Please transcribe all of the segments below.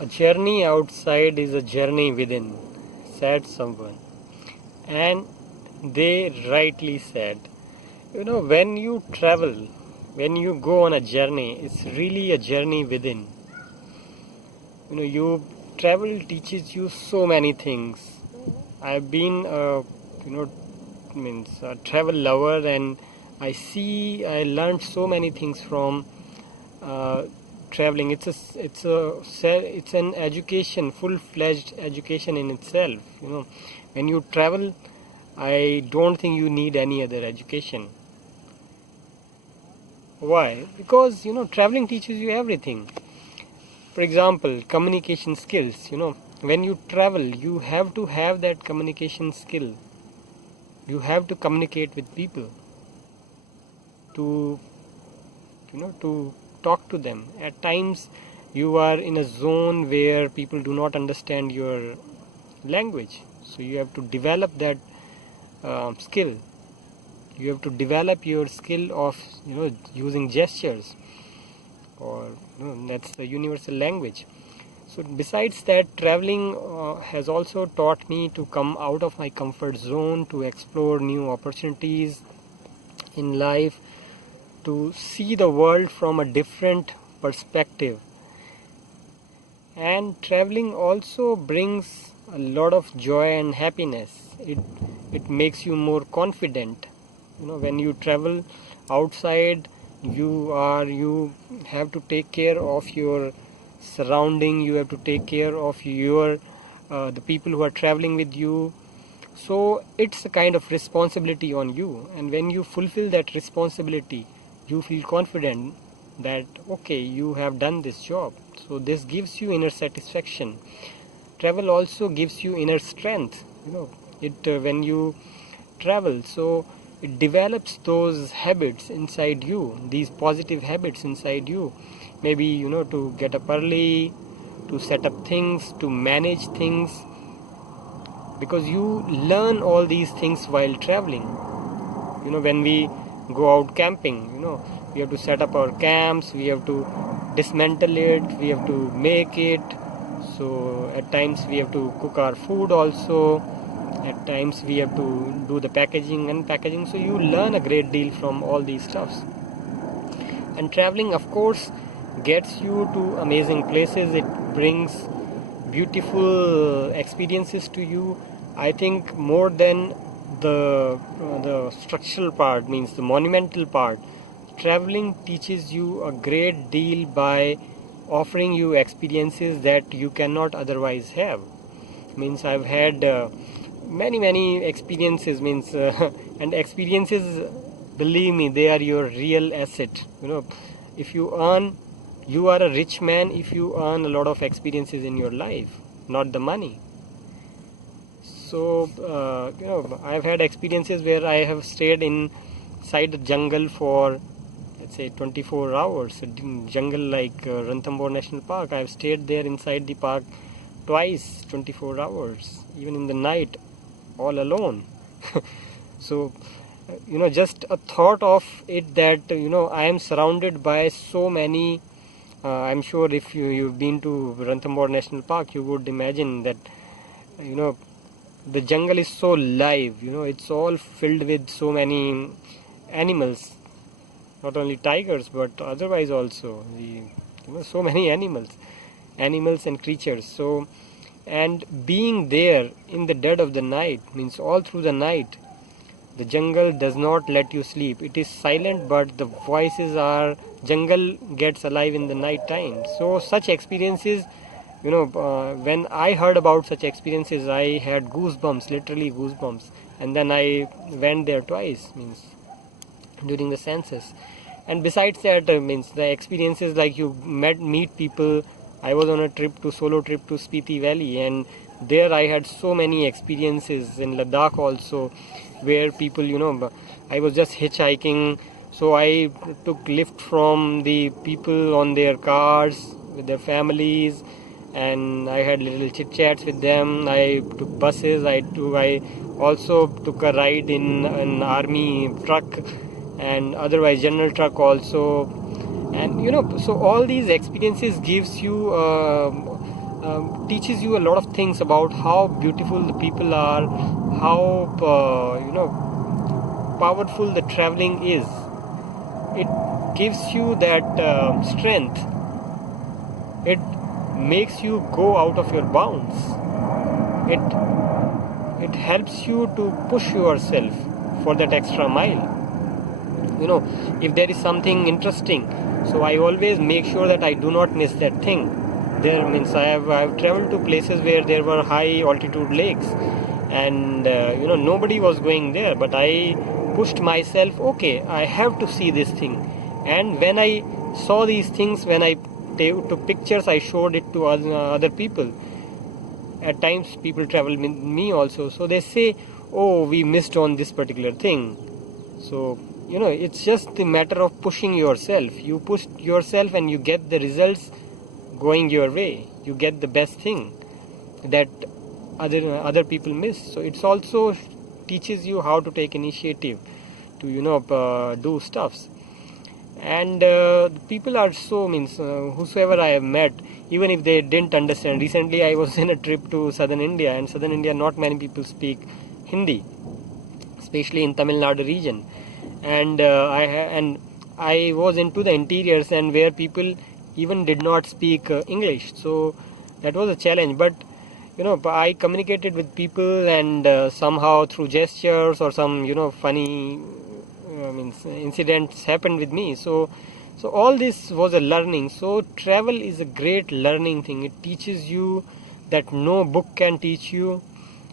A journey outside is a journey within, said someone. And they rightly said. When you travel, when you go on a journey, it's really a journey within. You travel teaches you so many things. I've been a travel lover, and I learned so many things from traveling. It's an education, full-fledged education in itself. When you travel, I don't think you need any other education. Why? Because traveling teaches you everything. For example, communication skills. When you travel, you have to have that communication skill. You have to communicate with people, to talk to them. At times you are in a zone where people do not understand your language, so you have to develop that skill. You have to develop your skill of using gestures, or that's the universal language. So besides that, traveling has also taught me to come out of my comfort zone, to explore new opportunities in life, to see the world from a different perspective. And traveling also brings a lot of joy and happiness. It makes you more confident. When you travel outside, you have to take care of your surrounding. You have to take care of the people who are traveling with you. So it's a kind of responsibility on you, and when you fulfill that responsibility, you feel confident that okay, you have done this job. So this gives you inner satisfaction. Travel also gives you inner strength. When you travel, so it develops those habits inside you, these positive habits inside you. Maybe to get up early, to set up things, to manage things, because you learn all these things while traveling. When we go out camping, we have to set up our camps, we have to dismantle it, we have to make it. So at times we have to cook our food also. At times we have to do the packaging and unpackaging. So you learn a great deal from all these stuffs. And traveling, of course, gets you to amazing places. It brings beautiful experiences to you. I think more than the structural part, means the monumental part, traveling teaches you a great deal by offering you experiences that you cannot otherwise have. Means I've had many experiences, and experiences, believe me, they are your real asset. If you are a rich man if you earn a lot of experiences in your life, not the money. So I've had experiences where I have stayed inside the jungle for, let's say, 24 hours. A jungle like Ranthambore National Park, I've stayed there inside the park twice, 24 hours, even in the night, all alone. So just a thought of it, that I am surrounded by so many. I'm sure if you've been to Ranthambore National Park, you would imagine that the jungle is so live. It's all filled with so many animals, not only tigers but otherwise also so many animals and creatures. So, and being there in the dead of the night, means all through the night, the jungle does not let you sleep. It is silent, but the voices are, jungle gets alive in the night time. So such experiences, when I heard about such experiences, I had goosebumps, literally goosebumps. And then I went there twice, means during the census. And besides that, means the experiences like you meet people. I was on a solo trip to Spiti Valley, and there I had so many experiences. In Ladakh also, where people, I was just hitchhiking, so I took lift from the people on their cars with their families, and I had little chit chats with them. I took buses. I also took a ride in an army truck, and otherwise general truck also. And so all these experiences gives you teaches you a lot of things about how beautiful the people are, how powerful the traveling is. It gives you that strength. It makes you go out of your bounds. It helps you to push yourself for that extra mile. If there is something interesting, so I always make sure that I do not miss that thing. There means I have traveled to places where there were high altitude lakes, and nobody was going there, but I pushed myself. Okay, I have to see this thing. And when I saw these things, when I took pictures, I showed it to other people. At times people travel with me also, so they say, oh, we missed on this particular thing. So it's just the matter of pushing yourself. You push yourself and you get the results going your way. You get the best thing that other people miss. So it's also teaches you how to take initiative to do stuffs. And the people are so whosoever I have met, even if they didn't understand. Recently I was in a trip to southern India, and southern India not many people speak Hindi, especially in Tamil Nadu region. And I was into the interiors, and where people even did not speak English. So that was a challenge. But I communicated with people, and somehow through gestures or some funny incidents happened with me. So all this was a learning. So travel is a great learning thing. It teaches you that no book can teach you,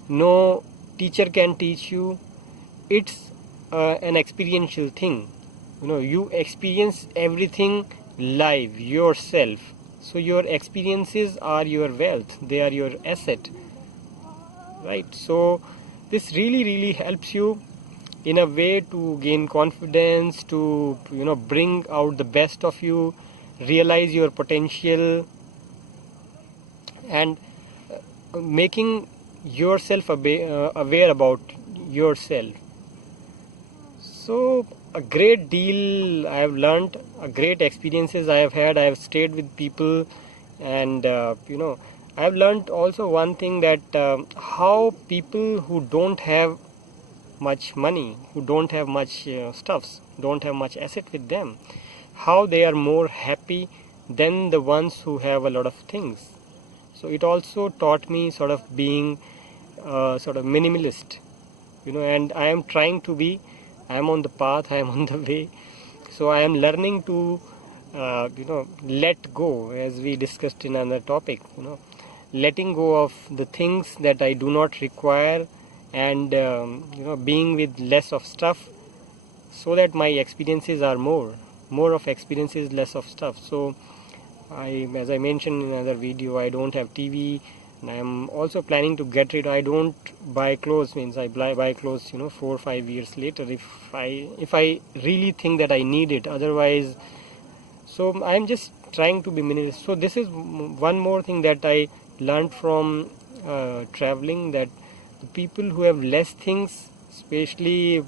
no teacher can teach you. It's an experiential thing. You experience everything live yourself. So your experiences are your wealth, they are your asset, right? So this really helps you in a way to gain confidence, to bring out the best of you, realize your potential, and making yourself aware about yourself. So a great deal I have learned, great experiences I have had. I have stayed with people, and I have learned also one thing, that how people who don't have much money, who don't have much stuffs, don't have much asset with them, how they are more happy than the ones who have a lot of things. So it also taught me sort of being sort of minimalist, and I am trying to be. I am on the path, I am on the way. So I am learning to let go, as we discussed in another topic, letting go of the things that I do not require, and being with less of stuff, so that my experiences are more of experiences, less of stuff. So as I mentioned in another video, I don't have TV, and I am also planning to get rid. I don't buy clothes, I buy clothes 4 or 5 years later if I really think that I need it. Otherwise, so I am just trying to be minimalist. So this is one more thing that I learned from traveling, that the people who have less things, especially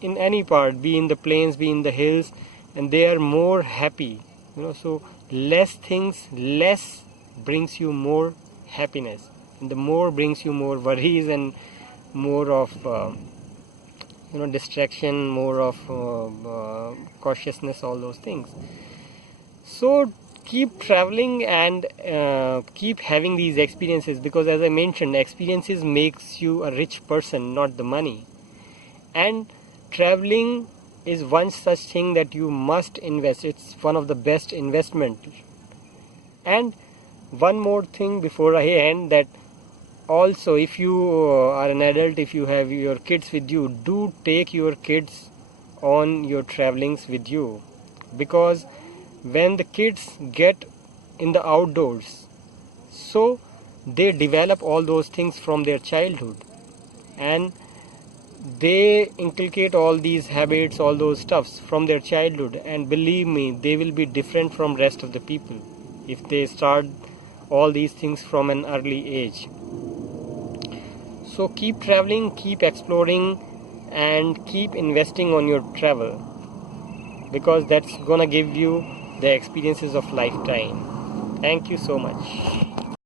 in any part, be in the plains, be in the hills, and they are more happy. So less things, less brings you more happiness, and the more brings you more worries and more of distraction, more of cautiousness, all those things. So keep traveling and keep having these experiences, because as I mentioned, experiences makes you a rich person, not the money. And traveling is one such thing that you must invest. It's one of the best investment. And one more thing before I end, that also if you are an adult, if you have your kids with you, do take your kids on your travelings with you, because when the kids get in the outdoors, so they develop all those things from their childhood, and they inculcate all these habits, all those stuffs from their childhood, and believe me, they will be different from rest of the people if they start all these things from an early age. So keep traveling, keep exploring, and keep investing on your travel, because that's gonna give you the experiences of lifetime. Thank you so much.